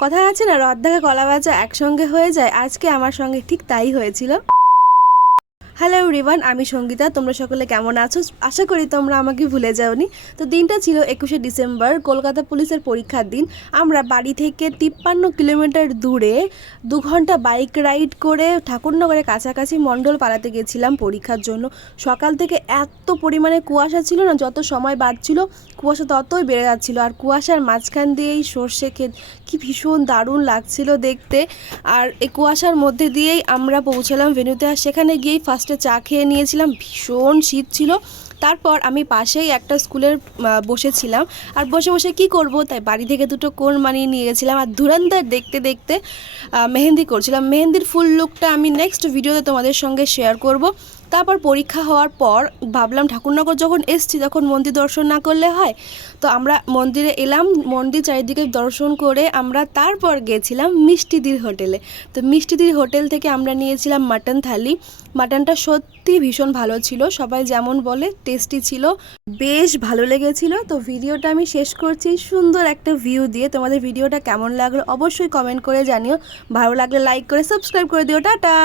কথা আছে না, রদ দেখা কলা ভাজা একসঙ্গে হয়ে যায়। আজকে আমার সঙ্গে ঠিক তাই হয়েছিল। হ্যালো এভরিওয়ান, আমি সঙ্গীতা। তোমরা সকলে কেমন আছো? আশা করি তোমরা আমাকে ভুলে যাওনি। তো দিনটা ছিল 21শে ডিসেম্বর, কলকাতা পুলিশের পরীক্ষার দিন। আমরা বাড়ি থেকে 53 কিলোমিটার দূরে 2 ঘন্টা বাইক রাইড করে ঠাকুরনগরের কাছাকাছি মণ্ডল পাড়াতে গেছিলাম পরীক্ষার জন্য। সকাল থেকে এত পরিমাণে কুয়াশা ছিল না, যত সময় বাড়ছিল কুয়াশা ততই বেড়ে যাচ্ছিলো। আর কুয়াশার মাঝখান দিয়েই সর্ষে ক্ষেত, কি ভীষণ দারুণ লাগছিল দেখতে। আর এই কুয়াশার মধ্যে দিয়েই আমরা পৌঁছালাম ভেন্যুতে। আর সেখানে গিয়েই ফার্স্টে চা খেয়ে নিয়েছিলাম, ভীষণ শীত ছিল। তারপর আমি পাশেই একটা স্কুলের বসেছিলাম, আর বসে বসে কি করব, তাই বাড়ি থেকে দুটো কোণ মানিয়ে নিয়ে গেছিলাম। আর ধুরন্ধর দেখতে দেখতে মেহেন্দি করছিলাম। মেহেন্দির ফুল লুকটা আমি নেক্সট ভিডিওতে তোমাদের সঙ্গে শেয়ার করব। তারপর পরীক্ষা হওয়ার পর ভাবলাম ঠাকুরনগর যখন এসছি তখন মন্দির দর্শন না করলে হয়। তো আমরা মন্দিরে এলাম, মন্দির চারিদিকে দর্শন করে আমরা তারপর গেছিলাম মিষ্টিদির হোটেলে। তো মিষ্টিদির হোটেল থেকে আমরা নিয়েছিলাম মাটন থালি। মাটনটা সত্যি ভীষণ ভালো ছিল, সবাই যেমন বলে টেস্টি ছিল, বেশ ভালো লেগেছিল। তো ভিডিওটা আমি শেষ করছি সুন্দর একটা ভিউ দিয়ে। তোমাদের ভিডিওটা কেমন লাগলো অবশ্যই কমেন্ট করে জানিও। ভালো লাগলে লাইক করে সাবস্ক্রাইব করে দিও। টাটা।